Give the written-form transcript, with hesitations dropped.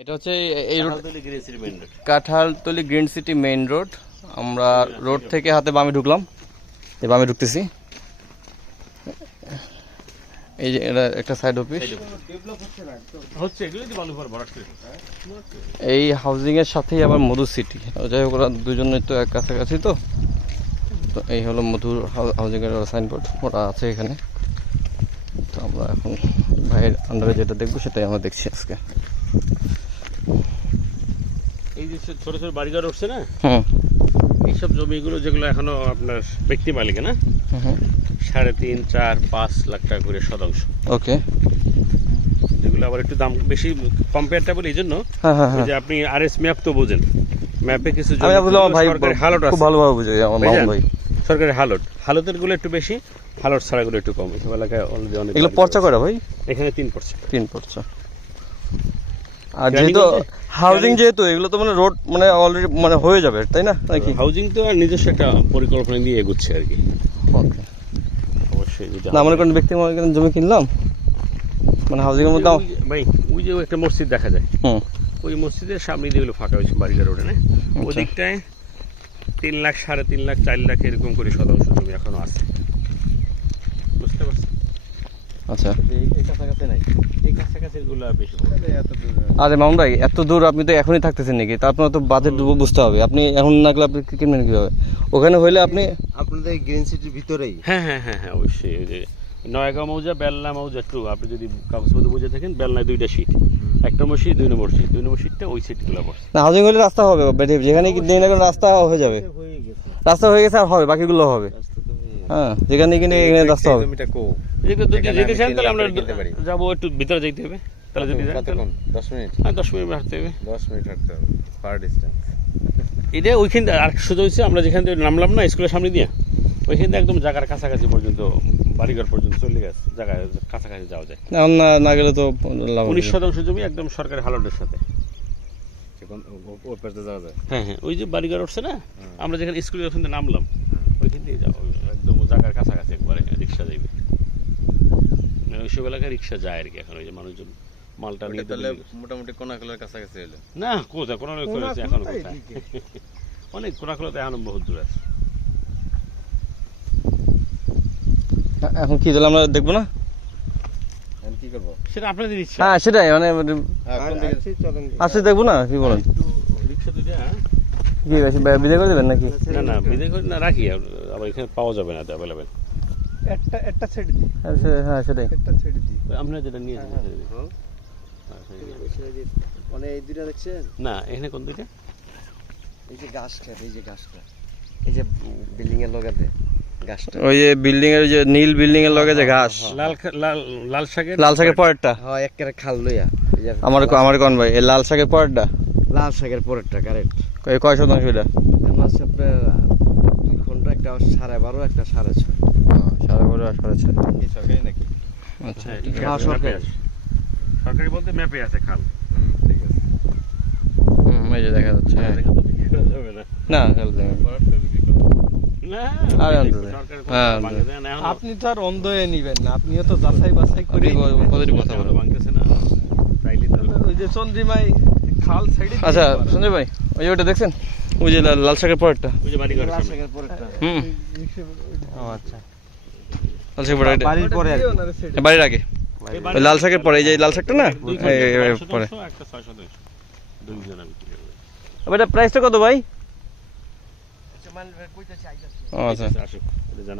এটা হচ্ছে এই road Kathaltali green city main road. আমরা রোড থেকে হাতে বামে ঢুকলাম, এই বামে ঢুকতেছি। এই যে এটা একটা সাইড অফিস। এই হাউজিং এর সাথেই আবার মধু সিটি, যাই হোক ওরা দুজনেই তো এক কাছাকাছি। তো এই হলো মধুর হাউজিং এর সাইনবোর্ড, ওরা আছে এখানে। তো আমরা এখন ভাইয়ের আন্ডারে যেটা দেখবো সেটাই আমরা দেখছি আজকে। এই যে ছোট ছোট বাড়িঘর উঠছে না, এইসব জমিগুলো যেগুলো এখনো আপনার ব্যক্তি মালিকে না, 3.5, 4, 5 লাখ টাকা করে শতাংশ। ওকে, যেগুলো আবার একটু দাম বেশি কম্পেয়ারটা বলি এই জন্য যে আপনি আরএস ম্যাপ তো বোঝেন, ম্যাপে কিছু সরকারি হালট আছে, খুব ভালোভাবে বুঝে আমার মামুন ভাই। সরকারি হালতের গুলো একটু বেশি, হালট ছাড়া গুলো একটু কম। এসব এলাকায় অলরেডি অনেক। এগুলো পর্চা করে ভাই? এখানে 3 পর্চা। আর যেহেতু হাউজিং, যেহেতু এগুলো তো মানে রোড মানে অলরেডি মানে হয়ে যাবে, তাই না নাকি? হাউজিং তো আর নিজস্ব একটা পরিকল্পনা নিয়ে এগোচ্ছে আর কি। ওকে, অবশ্যই। না মনে করেন ব্যক্তি মালিকানার জমি কিনলাম মানে হাউজিং এর মধ্যে ভাই, ওই যে একটা মসজিদ দেখা যায়, ওই মসজিদের সামনে যেগুলো ফাঁকা হয়েছে বাড়িঘর রোডে না, ওদিকটায় 3 লাখ, 3.5 লাখ, 4 লাখ এরকম করে শতাংশ জমি এখনো আছে। বুঝতে পারছেন? আচ্ছা, এই কাছাকাছি নাই, এই কাছাকাছি গুলো বেশি। আরে মামুন ভাই, এত দূর আপনি তো এখনই থাকতেছেন নাকি? তা আপনার তো বাজেট বুঝতে হবে। আপনি এখন না গেলে আপনি কিনবেন কিভাবে? ওখানে হইলে আপনি আপনাদের গ্রিন সিটির ভিতরেই। হ্যাঁ, অবশ্যই। ওই যে নয়াগাঁও মৌজা, বেলনা মৌজা 2, আপনি যদি কাগজপত্র বুঝে থাকেন, বেলনায় 2টা সিট, 1 নম্বর সিট, 2 নম্বর সিট। 2 নম্বর সিটটা ওই সিটগুলো পড়ছে। না, হাউজিং হলে রাস্তা হবে, যেখানে নিয়ে নেবেন রাস্তা হয়ে যাবে। রাস্তা হয়ে গেছে আর হবে, বাকিগুলো হবে। হ্যাঁ, যেখানে কিনে এখানে রাস্তা হবে। যেতে চান তাহলে আমরা যাবো, একটু ভিতরে যাইতে হবে। তাহলে যদি 10 মিনিট? হ্যাঁ, 10 মিনিট হাঁটতে হবে। 10 মিনিট হাঁটতে হবে পার ডিস্টেন্স। এটা ওইখান থেকে আর সোজা হয়েছে, আমরা যেখান থেকে নামলাম না স্কুলের সামনে দিয়ে, ওইখান থেকে একদম জায়গার কাছাকাছি পর্যন্ত, বাড়িঘর পর্যন্ত চলে গেছে, জায়গায় কাছাকাছি যাওয়া যায়। না গেলে তো 19% জমি একদম সরকারি হালটের সাথে। হ্যাঁ, ওই যে বাড়িঘর উঠছে না, আমরা যেখানে স্কুলের ওখান থেকে নামলাম, ওইখান থেকে যাবো একদম জায়গার কাছাকাছি, একবারে রিক্সা যাইবে। ওইসব এলাকায় রিক্সা যায় আর কি এখন। ওই যে মানুষজন মালটা নিয়ে মোটামুটি কোনাকুলার কাছাকাছি হলো না, কোথায় কোনাকুলা করেছে এখন, কোথায় অনেক কোনাকুলাতে এখন বহুত দূর আছে। এখন কি তাহলে আমরা দেখবো না? কি করবো সেটা আপনাদের ইচ্ছা। হ্যাঁ, সেটাই মানে আসলে দেখবো না, কি বলেন? রিক্সা দিতে কি বিদায় করে দেবেন নাকি? না, বিদায় করে না, রাখি। আবার এখানে পাওয়া যাবে না, অ্যাভেলেবেল। একটা ছেড়ে দিই। হ্যাঁ, সেটাই। একটা ছেড়ে দিই। আমরা যেটা নিয়ে মানে এই দুইটা দেখছেন না, এখানে কোন দুইটা? এই যে গাছটা, এই যে বিল্ডিং এর লগাতে গাছটা, ওই যে বিল্ডিং এর, যে নীল বিল্ডিং এর লগে যে ঘাস, লাল শাকের পরেরটা। হ্যাঁ, একেবারে খাল লইয়া। আমার কোন ভাই, এই লাল শাকের পরেরটা, লাল শাকের পরেরটা কারেক্ট। কয় শতাংশ এটা? আমার সাথে 2 ঘন্টা, একটা 12.5, একটা 6.5। 12.5 আর 6.5 এই সরকারি নাকি? আচ্ছা, হ্যাঁ, সরকারি বলতে ম্যাপে আছে খাল। ঠিক আছে। এই যে দেখা যাচ্ছে। না, আপনি তো আর অন্ধ হয়ে নিবেন না, আপনিও তো যাচাই বাছাই করে কথা বলে ভাঙতেছে না। ওই যে চন্দ্রিমাই খাল সাইডে। আচ্ছা সঞ্জয় ভাই, ওই যে ওটা দেখছেন, ওই যে লাল শাকের পরেরটা, ওই যে বাড়িঘর লাল শাকের পরেরটা। আচ্ছা, লাল শাকের পরে, বাড়ির পরে বাড়ির আগে, ওই লাল শাকের পরে, এই যে লাল শাকটা না পরে। একটা 600 দুইজন আমি। এটা প্রাইসটা কত ভাই? আচ্ছা, আচ্ছা। আসুক, এটা জানা।